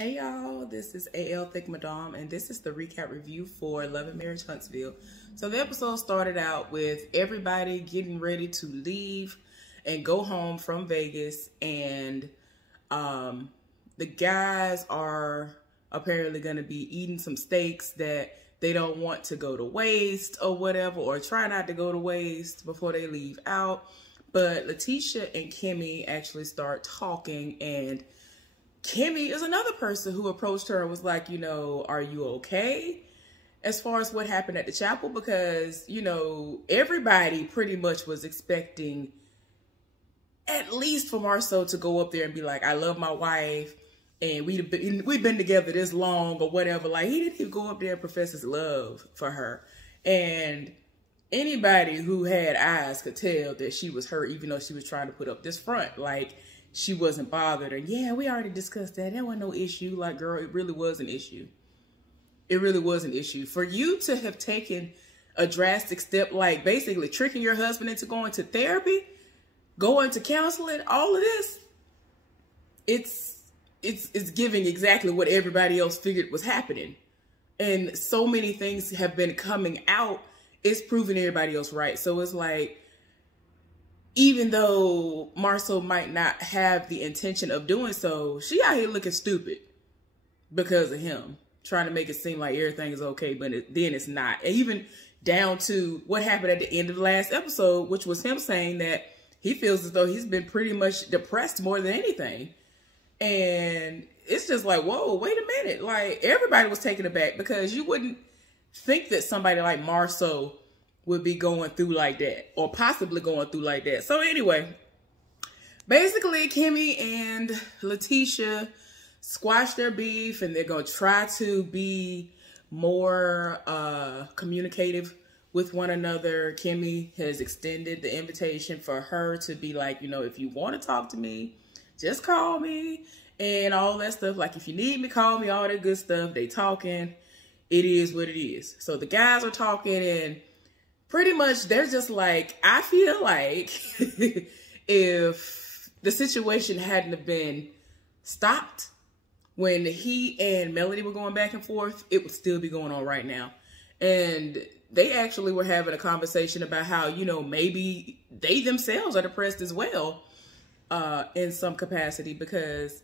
Hey y'all, this is AL Thick Madame, and this is the recap review for Love and Marriage Huntsville. So the episode started out with everybody getting ready to leave and go home from Vegas, and the guys are apparently going to be eating some steaks that they don't want to go to waste or whatever, or try not to go to waste before they leave out. But Letitia and Kimmy actually start talking, and Kimmy is another person who approached her and was like, you know, are you okay? As far as what happened at the chapel, because, you know, everybody pretty much was expecting at least for Marceau to go up there and be like, I love my wife and we've been together this long or whatever. Like, he didn't even go up there and profess his love for her. And anybody who had eyes could tell that she was hurt, even though she was trying to put up this front. Like, she wasn't bothered. And yeah, we already discussed that. There wasn't no issue. Like, girl, it really was an issue. It really was an issue. For you to have taken a drastic step, like basically tricking your husband into going to therapy, going to counseling, all of this, it's giving exactly what everybody else figured was happening. And so many things have been coming out, it's proving everybody else right. So it's like, even though Marceau might not have the intention of doing so, she out here looking stupid because of him, trying to make it seem like everything is okay, but then it's not. And even down to what happened at the end of the last episode, which was him saying that he feels as though he's been pretty much depressed more than anything. And it's just like, whoa, wait a minute. Like, everybody was taken aback, because you wouldn't think that somebody like Marceau would be going through like that, or possibly going through like that. So anyway, basically Kimmy and Letitia squash their beef, and they're going to try to be more communicative with one another. Kimmy has extended the invitation for her to be like, you know, if you want to talk to me, just call me and all that stuff. Like, if you need me, call me, all that good stuff. They talking. It is what it is. So the guys are talking, and pretty much they're just like, I feel like if the situation hadn't have been stopped when he and Melody were going back and forth, it would still be going on right now. And they actually were having a conversation about how, you know, maybe they themselves are depressed as well in some capacity, because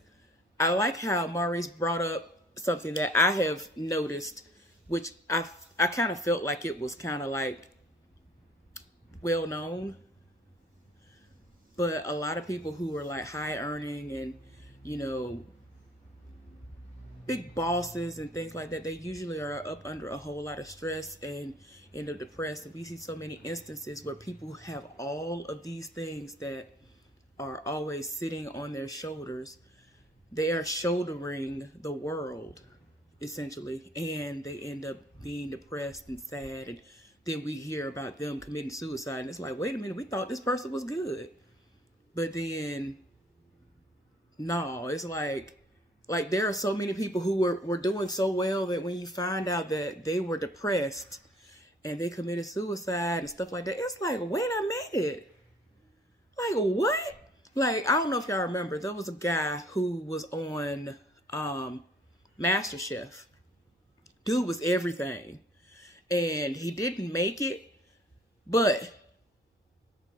I like how Maurice brought up something that I have noticed, which I kind of felt like it was kind of like well known, but a lot of people who are like high earning and, you know, big bosses and things like that, they usually are up under a whole lot of stress and end up depressed. And we see so many instances where people have all of these things that are always sitting on their shoulders. They are shouldering the world, essentially, and they end up being depressed and sad, and then we hear about them committing suicide, and it's like, wait a minute, we thought this person was good. But then, no, it's like there are so many people who were doing so well that when you find out that they were depressed and they committed suicide and stuff like that, it's like, wait a minute. Like, what? Like, I don't know if y'all remember, there was a guy who was on MasterChef. Dude was everything. And he didn't make it, but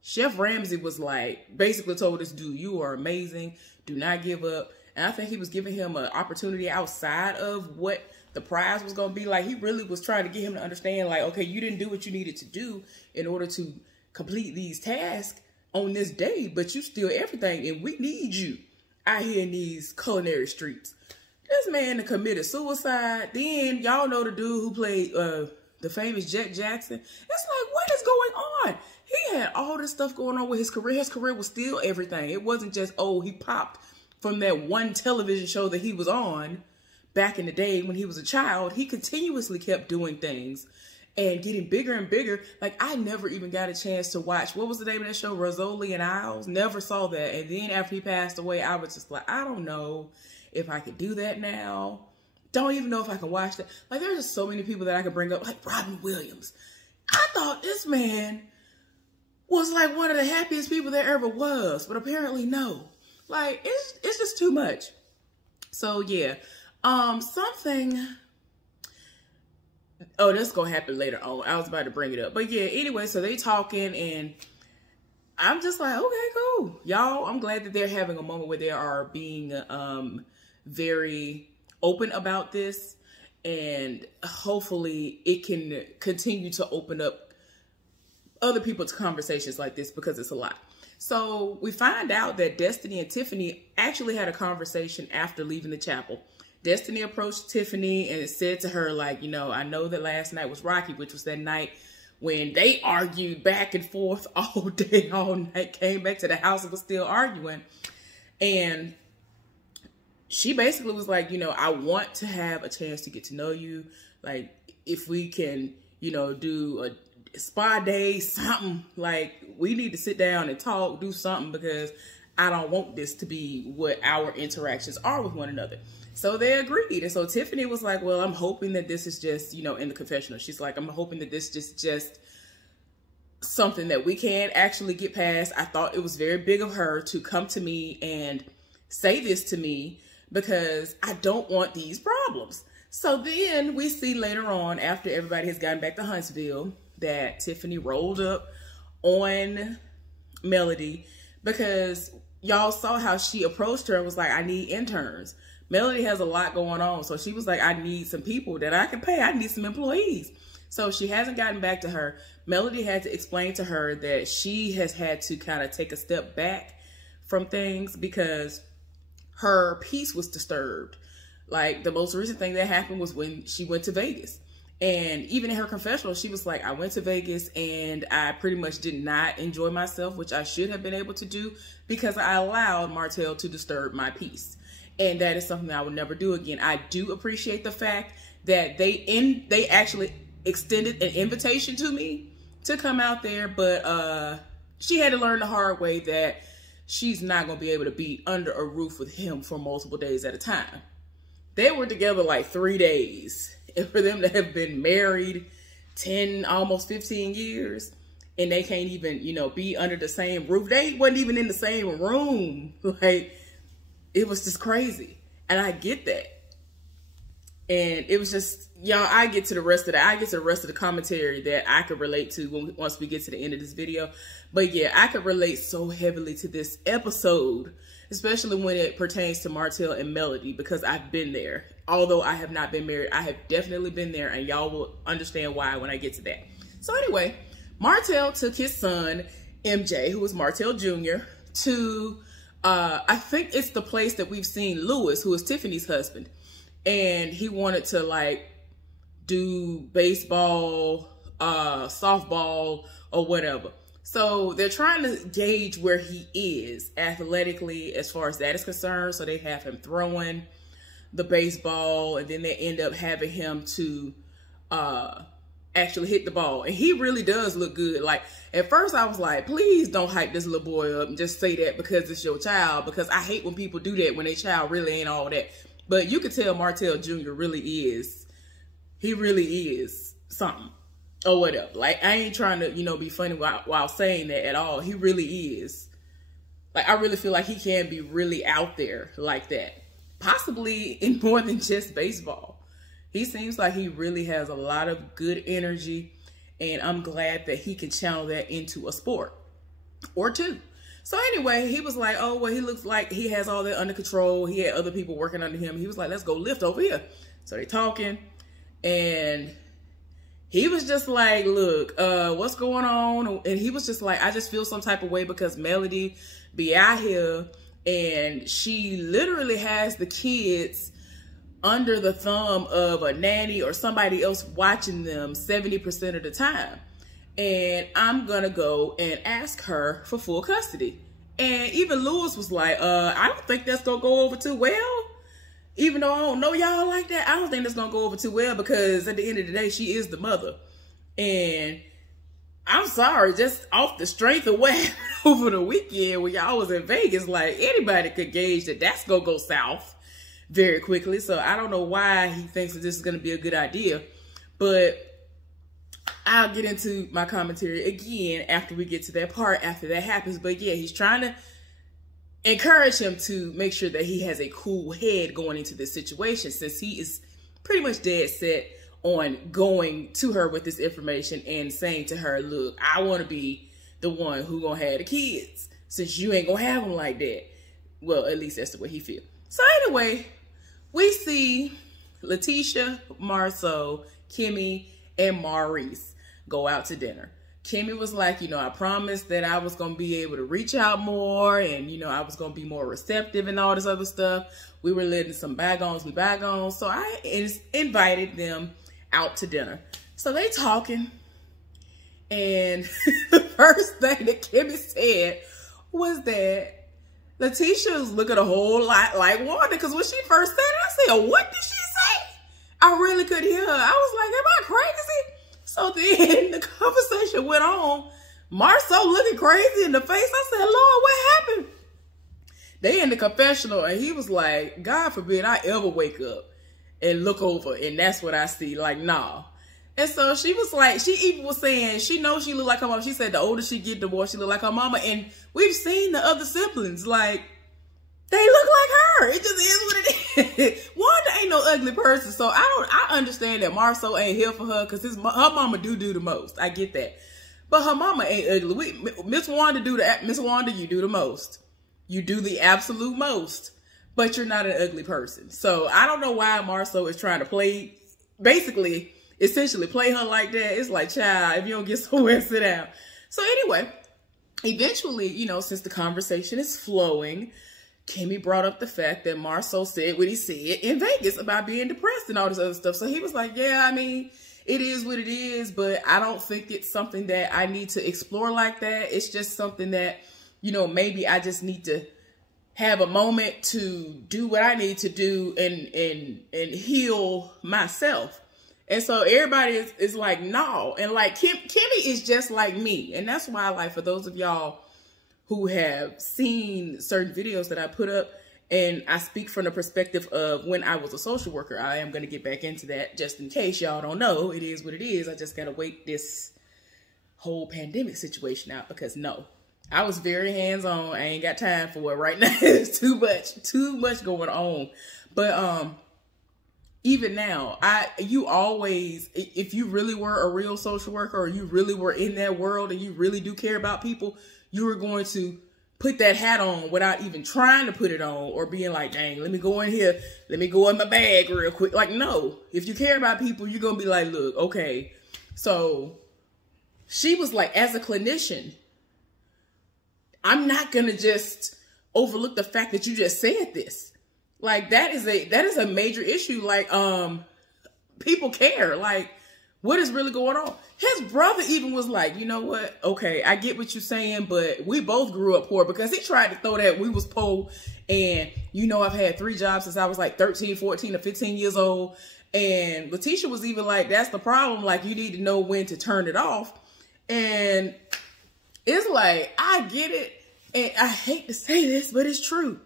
Chef Ramsay was like, basically told this dude, you are amazing, do not give up. And I think he was giving him an opportunity outside of what the prize was going to be. Like, he really was trying to get him to understand, like, okay, you didn't do what you needed to do in order to complete these tasks on this day, but you still everything, and we need you out here in these culinary streets. This man committed suicide. Then y'all know the dude who played the famous Jet Jackson. It's like, what is going on? He had all this stuff going on with his career. His career was still everything. It wasn't just, oh, he popped from that one television show that he was on back in the day when he was a child. He continuously kept doing things and getting bigger and bigger. Like, I never even got a chance to watch, what was the name of that show? Rizzoli and Isles? Never saw that. And then after he passed away, I was just like, I don't know if I could do that now. Don't even know if I can watch that. Like, there's just so many people that I could bring up, like Robin Williams. I thought this man was like one of the happiest people there ever was, but apparently no. Like, it's just too much. So yeah, Something. Oh, that's gonna happen later on. I was about to bring it up, but yeah. Anyway, so they talking, and I'm just like, okay, cool, y'all. I'm glad that they're having a moment where they are being very open about this, and hopefully it can continue to open up other people to conversations like this, because it's a lot. So we find out that Destiny and Tiffany actually had a conversation after leaving the chapel. Destiny approached Tiffany and said to her, like, you know, I know that last night was rocky, which was that night when they argued back and forth all day, all night, came back to the house and was still arguing. And she basically was like, you know, I want to have a chance to get to know you. Like, if we can, you know, do a spa day, something, like, we need to sit down and talk, do something, because I don't want this to be what our interactions are with one another. So they agreed. And so Tiffany was like, well, I'm hoping that this is just, you know, in the confessional. She's like, I'm hoping that this is just something that we can actually get past. I thought it was very big of her to come to me and say this to me, because I don't want these problems. So then we see later on, after everybody has gotten back to Huntsville, that Tiffany rolled up on Melody, because y'all saw how she approached her and was like, I need interns. Melody has a lot going on. So she was like, I need some people that I can pay. I need some employees. So she hasn't gotten back to her. Melody had to explain to her that she has had to kind of take a step back from things because her peace was disturbed. Like, the most recent thing that happened was when she went to Vegas. And even in her confessional, she was like, I went to Vegas and I pretty much did not enjoy myself, which I should have been able to do, because I allowed Martell to disturb my peace. And that is something that I would never do again. I do appreciate the fact that they actually extended an invitation to me to come out there, but she had to learn the hard way that she's not going to be able to be under a roof with him for multiple days at a time. They were together like 3 days. And for them to have been married 10, almost 15 years, and they can't even, you know, be under the same roof. They wasn't even in the same room. Like, it was just crazy. And I get that. And it was just, y'all, I get to the rest of the commentary that I could relate to once we get to the end of this video. But yeah, I could relate so heavily to this episode, especially when it pertains to Martell and Melody, because I've been there. Although I have not been married, I have definitely been there, and y'all will understand why when I get to that. So anyway, Martell took his son, MJ, who was Martell Jr., to, I think it's the place that we've seen Lewis, who is Tiffany's husband. And he wanted to, like, do baseball, softball, or whatever. So they're trying to gauge where he is athletically as far as that is concerned. So they have him throwing the baseball, and then they end up having him to actually hit the ball. And he really does look good. Like, at first I was like, please don't hype this little boy up and just say that because it's your child, because I hate when people do that when their child really ain't all that. But you could tell Martell Jr. really is. He really is something or whatever. Like, I ain't trying to, you know, be funny while saying that at all. He really is. Like, I really feel like he can be really out there like that. Possibly in more than just baseball. He seems like he really has a lot of good energy, and I'm glad that he can channel that into a sport or two. So anyway, he was like, oh, well, he looks like he has all that under control. He had other people working under him. He was like, let's go lift over here. So they talking, and he was just like, look, what's going on? And he was just like, I just feel some type of way because Melody be out here, and she literally has the kids under the thumb of a nanny or somebody else watching them 70% of the time. And I'm going to go and ask her for full custody. And even Lewis was like, I don't think that's going to go over too well. Even though I don't know y'all like that, I don't think that's going to go over too well, because at the end of the day, she is the mother. And I'm sorry, just off the strength of what happened over the weekend when y'all was in Vegas, like, anybody could gauge that that's going to go south very quickly. So I don't know why he thinks that this is going to be a good idea. But I'll get into my commentary again after we get to that part, after that happens. But yeah, he's trying to encourage him to make sure that he has a cool head going into this situation, since he is pretty much dead set on going to her with this information and saying to her, look, I want to be the one who gonna have the kids, since you ain't gonna have them like that. Well, at least that's the way he feels. So anyway, we see Letitia, Marceau, Kimmy, and Maurice go out to dinner. Kimmy was like, you know, I promised that I was going to be able to reach out more, and, you know, I was going to be more receptive and all this other stuff. We were letting some bygones be bygones. So I invited them out to dinner. So they talking, and the first thing that Kimmy said was that Letitia was looking a whole lot like Wanda, because when she first said it, I said, what did she say? I really couldn't hear her. I was like, am I crazy? So then the conversation went on. Marceau looking crazy in the face. I said, Lord, what happened? They in the confessional, and he was like, God forbid I ever wake up and look over and that's what I see. Like, nah. And so she was like, she even was saying, she knows she look like her mama. She said the older she get, the more she look like her mama. And we've seen the other siblings, like, they look like her. It just is what it is. Wanda ain't no ugly person. So I understand that Marceau ain't here for her, because her mama do the most. I get that. But her mama ain't ugly. Miss Wanda, you do the most. You do the absolute most. But you're not an ugly person. So I don't know why Marceau is trying to play, basically, essentially play her like that. It's like, child, if you don't get somewhere, sit down. So anyway, eventually, you know, since the conversation is flowing, Kimmy brought up the fact that Marceau said what he said in Vegas about being depressed and all this other stuff. So he was like, yeah, I mean, it is what it is, but I don't think it's something that I need to explore like that. It's just something that, you know, maybe I just need to have a moment to do what I need to do and heal myself. And so everybody is like, no. And like, Kimmy is just like me. And that's why, like, for those of y'all who have seen certain videos that I put up, and I speak from the perspective of when I was a social worker. I am going to get back into that just in case y'all don't know. It is what it is. I just got to wait this whole pandemic situation out, because no, I was very hands-on. I ain't got time for it right now. It's too much going on. But even now, you always, if you really were a real social worker, or you really were in that world and you really do care about people, you were going to put that hat on without even trying to put it on, or being like, dang, let me go in here. Let me go in my bag real quick. Like, no, if you care about people, you're going to be like, look, okay. So she was like, as a clinician, I'm not going to just overlook the fact that you just said this. Like, that is a major issue. Like, people care. Like, what is really going on? His brother even was like, you know what? Okay, I get what you're saying, but we both grew up poor, because he tried to throw that we was poor. And, you know, I've had 3 jobs since I was like 13, 14, or 15 years old. And Letitia was even like, that's the problem. Like, you need to know when to turn it off. And it's like, I get it. And I hate to say this, but it's true.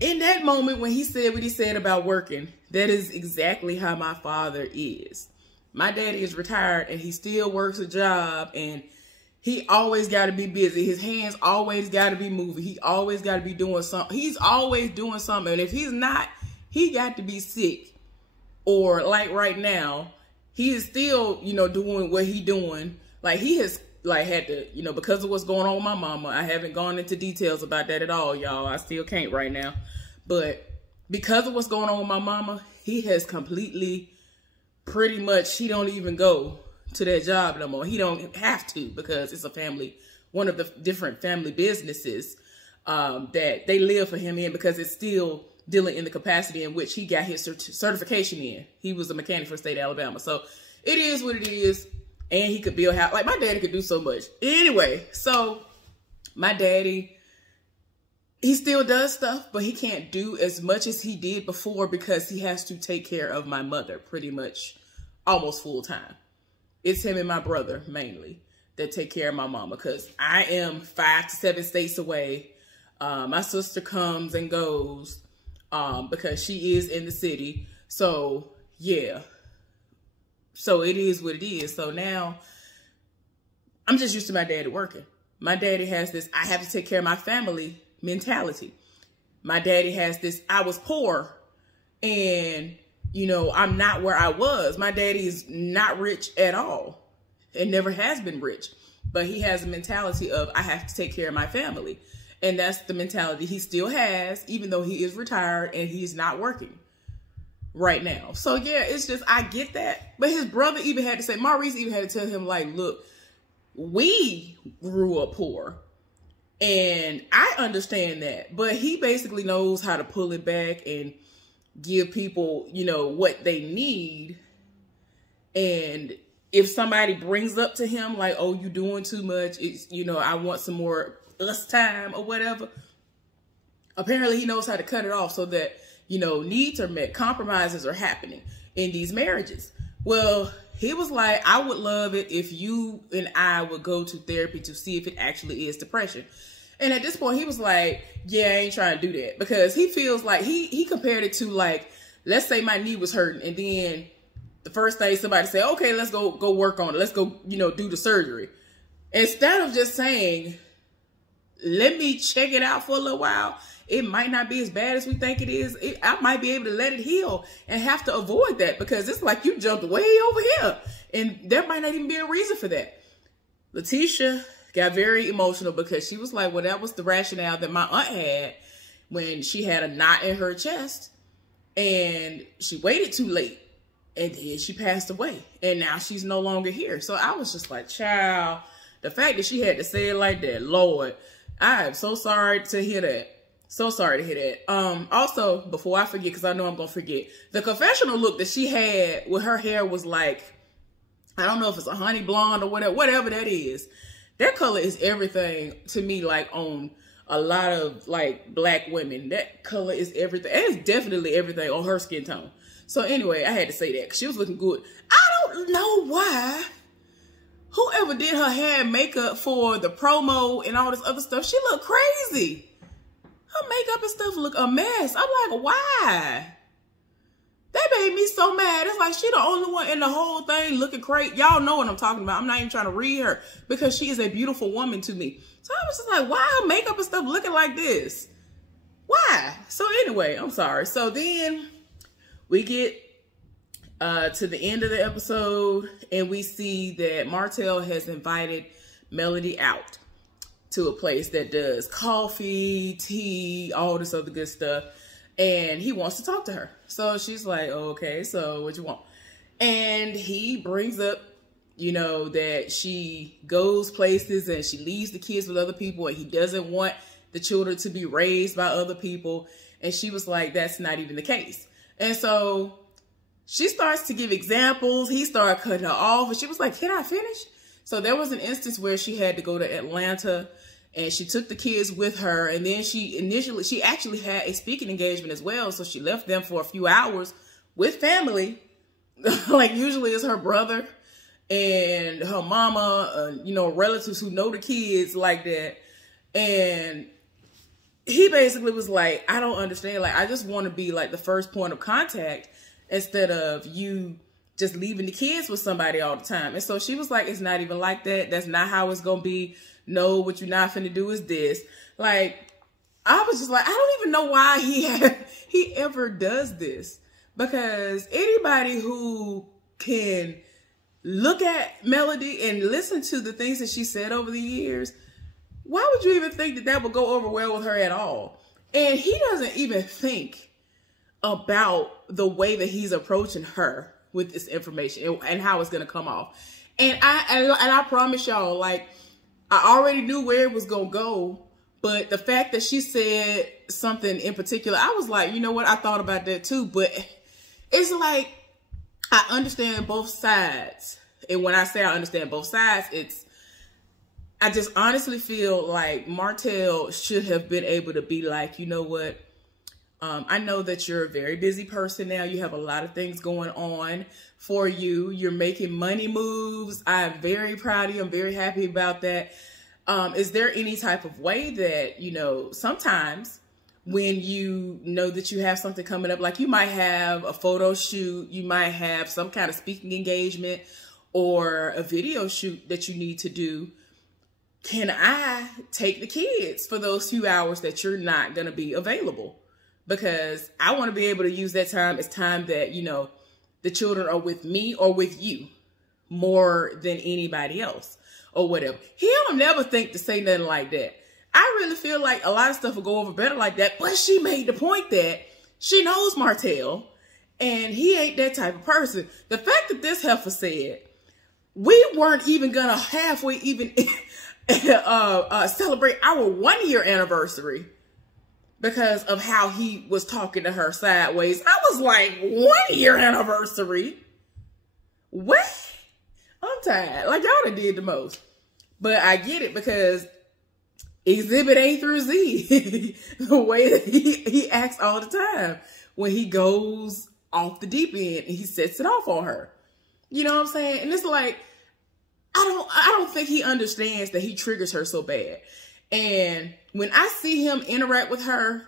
In that moment when he said what he said about working, that is exactly how my father is. My daddy is retired and he still works a job, and he always got to be busy. His hands always got to be moving. He always got to be doing something. He's always doing something. And if he's not, he got to be sick. Or like right now, he is still, you know, doing what he doing. Like, he has like had to, you know, because of what's going on with my mama. I haven't gone into details about that at all, y'all. I still can't right now. But because of what's going on with my mama, he has completely, pretty much, he don't even go to that job no more. He don't have to, because it's a family, one of the different family businesses that they live for him in, because it's still dealing in the capacity in which he got his certification in. He was a mechanic for the state of Alabama. So it is what it is. And he could build house. Like, my daddy could do so much. Anyway, so my daddy, he still does stuff, but he can't do as much as he did before, because he has to take care of my mother pretty much almost full time. It's him and my brother mainly that take care of my mama, because I am 5 to 7 states away. My sister comes and goes because she is in the city. So, yeah. So it is what it is. So now I'm just used to my daddy working. My daddy has this, I have to take care of my family mentality. My daddy has this, I was poor and, you know, I'm not where I was. My daddy is not rich at all and never has been rich, but he has a mentality of, I have to take care of my family. And that's the mentality he still has, even though he is retired and he's not working right now. So yeah, it's just, I get that. But his brother even had to say, Maurice even had to tell him, like, look, we grew up poor. And I understand that, but he basically knows how to pull it back and give people, you know, what they need. And if somebody brings up to him like, oh, you doing too much, it's, you know, I want some more us time or whatever. Apparently he knows how to cut it off so that, you know, needs are met, compromises are happening in these marriages. Well, he was like, I would love it if you and I would go to therapy to see if it actually is depression. And at this point, he was like, yeah, I ain't trying to do that. Because he feels like, he compared it to, like, let's say my knee was hurting. And then the first thing somebody say, okay, let's go work on it. Let's go, you know, do the surgery. Instead of just saying, let me check it out for a little while. It might not be as bad as we think it is. I might be able to let it heal and have to avoid that because it's like you jumped way over here. And there might not even be a reason for that. Letitia got very emotional because she was like, well, that was the rationale that my aunt had when she had a knot in her chest and she waited too late and then she passed away and now she's no longer here. So I was just like, child, the fact that she had to say it like that, Lord, I am so sorry to hear that. So sorry to hear that. Also, before I forget, because I know I'm going to forget, the confessional look that she had with her hair was like, I don't know if it's a honey blonde or whatever that is. That color is everything to me, like on a lot of like black women. That color is everything. And it's definitely everything on her skin tone. So anyway, I had to say that because she was looking good. I don't know why. Whoever did her hair and makeup for the promo and all this other stuff, she looked crazy. Her makeup and stuff look a mess. I'm like, why? That made me so mad. It's like she the only one in the whole thing looking crazy. Y'all know what I'm talking about. I'm not even trying to read her because she is a beautiful woman to me. So I was just like, why her makeup and stuff looking like this? Why? So anyway, I'm sorry. So then we get to the end of the episode and we see that Martell has invited Melody out to a place that does coffee, tea, all this other good stuff. And he wants to talk to her. So she's like, okay, so what you want? And he brings up, you know, that she goes places and she leaves the kids with other people and he doesn't want the children to be raised by other people. And she was like, that's not even the case. And so she starts to give examples. He started cutting her off and she was like, can I finish? So there was an instance where she had to go to Atlanta and she took the kids with her. And then she actually had a speaking engagement as well. So she left them for a few hours with family. Like usually it's her brother and her mama, you know, relatives who know the kids like that. And he basically was like, I don't understand. Like, I just want to be like the first point of contact instead of you just leaving the kids with somebody all the time. And so she was like, it's not even like that. That's not how it's going to be. No, what you're not finna do is this. Like, I was just like, I don't even know why he ever does this. Because anybody who can look at Melody and listen to the things that she said over the years, why would you even think that that would go over well with her at all? And he doesn't even think about the way that he's approaching her with this information and how it's going to come off. And I promise y'all, like, I already knew where it was going to go, but the fact that she said something in particular, I was like, you know what? I thought about that too, but it's like, I understand both sides. And when I say I understand both sides, I just honestly feel like Martell should have been able to be like, you know what? I know that you're a very busy person now. You have a lot of things going on for you. You're making money moves. I'm very proud of you. I'm very happy about that. Is there any type of way that, you know, sometimes when you know that you have something coming up, like you might have a photo shoot, you might have some kind of speaking engagement or a video shoot that you need to do. can I take the kids for those few hours that you're not going to be available? Because I want to be able to use that time as time that, you know, the children are with me or with you more than anybody else or whatever. He don't never think to say nothing like that. I really feel like a lot of stuff will go over better like that. But she made the point that she knows Martell and he ain't that type of person. The fact that this heifer said, we weren't even going to halfway even celebrate our 1 year anniversary because of how he was talking to her sideways. I was like, 1 year anniversary? What? I'm tired. Like, y'all done did the most. But I get it because Exhibit A through Z, the way that he acts all the time when he goes off the deep end and he sets it off on her. You know what I'm saying? And it's like, I don't think he understands that he triggers her so bad. And when I see him interact with her,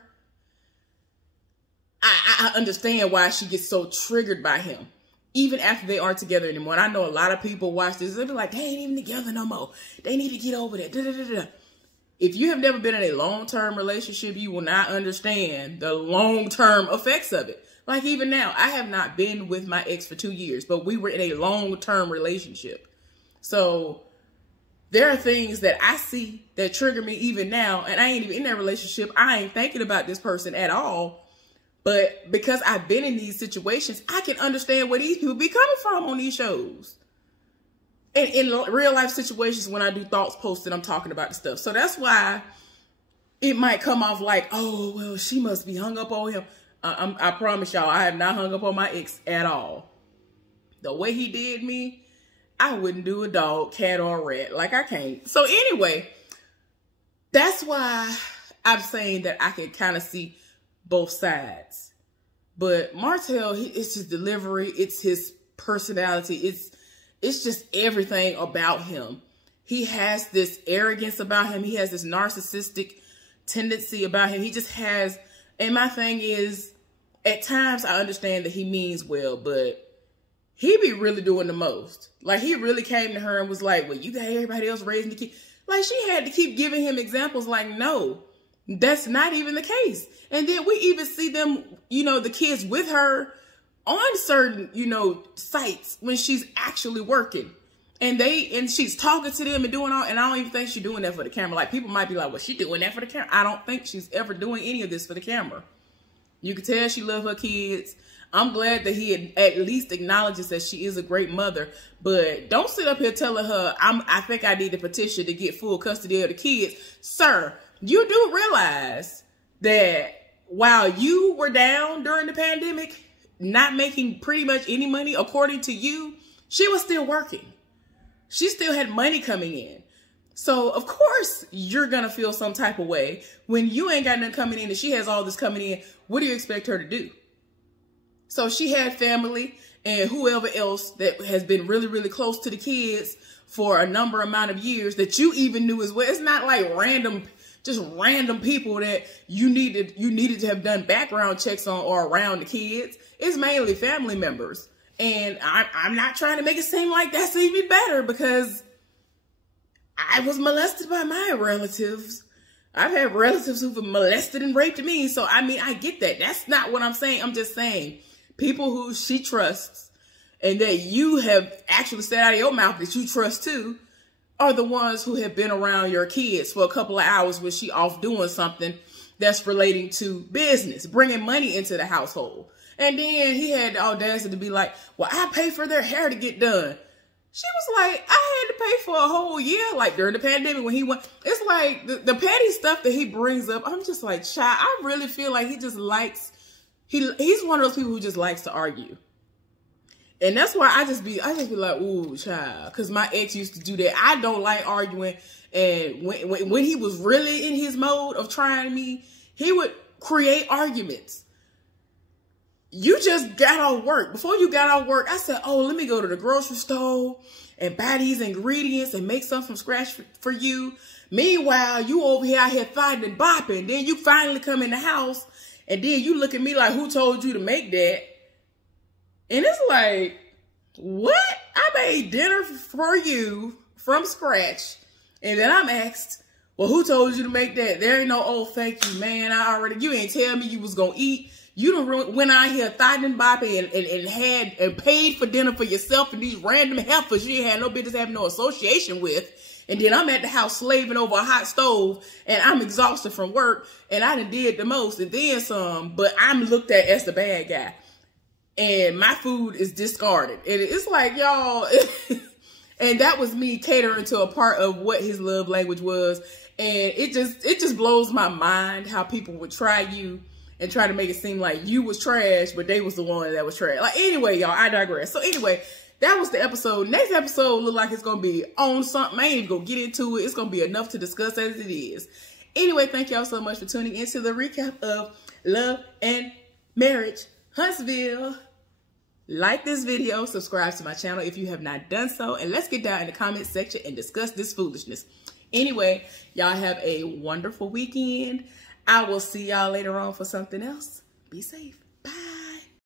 I understand why she gets so triggered by him, even after they aren't together anymore. And I know a lot of people watch this, they'll be like, they ain't even together no more. They need to get over that. Da, da, da, da. If you have never been in a long-term relationship, you will not understand the long-term effects of it. Like even now, I have not been with my ex for 2 years, but we were in a long-term relationship. So there are things that I see that trigger me even now, and I ain't even in that relationship. I ain't thinking about this person at all. But because I've been in these situations, I can understand where these people be coming from on these shows. And in real life situations, when I do thoughts posts and I'm talking about the stuff. So that's why it might come off like, oh, well, she must be hung up on him. I promise y'all, I have not hung up on my ex at all. The way he did me, I wouldn't do a dog, cat, or a rat. Like, I can't. So anyway, that's why I'm saying that I can kind of see both sides. But Martell, it's his delivery. It's his personality. It's just everything about him. He has this arrogance about him. He has this narcissistic tendency about him. He just has, and my thing is, at times I understand that he means well, but he be really doing the most. Like, he really came to her and was like, well, you got everybody else raising the kid. Like, she had to keep giving him examples like, no, that's not even the case. And then we even see them, you know, the kids with her on certain, you know, sites when she's actually working. And she's talking to them and doing all, and I don't even think she's doing that for the camera. Like, people might be like, well, she doing that for the camera. I don't think she's ever doing any of this for the camera. You can tell she loves her kids. I'm glad that he at least acknowledges that she is a great mother, but don't sit up here telling her, I think I need to petition to get full custody of the kids. Sir, you do realize that while you were down during the pandemic, not making pretty much any money, according to you, she was still working. She still had money coming in. So, of course, you're going to feel some type of way when you ain't got nothing coming in and she has all this coming in. What do you expect her to do? So she had family and whoever else that has been really, really close to the kids for a number amount of years that you even knew as well. It's not like just random people that you needed to have done background checks on or around the kids. It's mainly family members. And I'm not trying to make it seem like that's even better, because I was molested by my relatives. I've had relatives who've molested and raped me. So, I mean, I get that. That's not what I'm saying. I'm just saying people who she trusts and that you have actually said out of your mouth that you trust too are the ones who have been around your kids for a couple of hours when she off doing something that's relating to business, bringing money into the household. And then he had the audacity to be like, well, I pay for their hair to get done. She was like, I had to pay for a whole year, like during the pandemic when he went. It's like the petty stuff that he brings up. I'm just like, child, I really feel like he just likes, he's one of those people who just likes to argue. And that's why I just be like, ooh, child, because my ex used to do that. I don't like arguing. And when he was really in his mode of trying me, he would create arguments. You just got off work. Before you got off work, I said, oh, let me go to the grocery store and buy these ingredients and make some from scratch for you. Meanwhile, you over here out here fighting and bopping. Then you finally come in the house and then you look at me like, who told you to make that? And it's like, what? I made dinner for you from scratch. And then I'm asked, well, who told you to make that? There ain't no, oh, thank you, man. You ain't tell me you was going to eat. You done went out here thotting and bopping and paid for dinner for yourself and these random heifers you had no business having no association with. And then I'm at the house slaving over a hot stove and I'm exhausted from work and I done did the most and then some, but I'm looked at as the bad guy. And my food is discarded. And it's like, y'all, and that was me catering to a part of what his love language was. And it just blows my mind how people would try you and try to make it seem like you was trash, but they was the one that was trash. Like, anyway, y'all, I digress. So anyway, that was the episode. Next episode look like it's going to be on something. I ain't even going to get into it. It's going to be enough to discuss as it is. Anyway, thank y'all so much for tuning into the recap of Love and Marriage Huntsville. Like this video, subscribe to my channel if you have not done so, and let's get down in the comment section and discuss this foolishness. Anyway, y'all have a wonderful weekend. I will see y'all later on for something else. Be safe.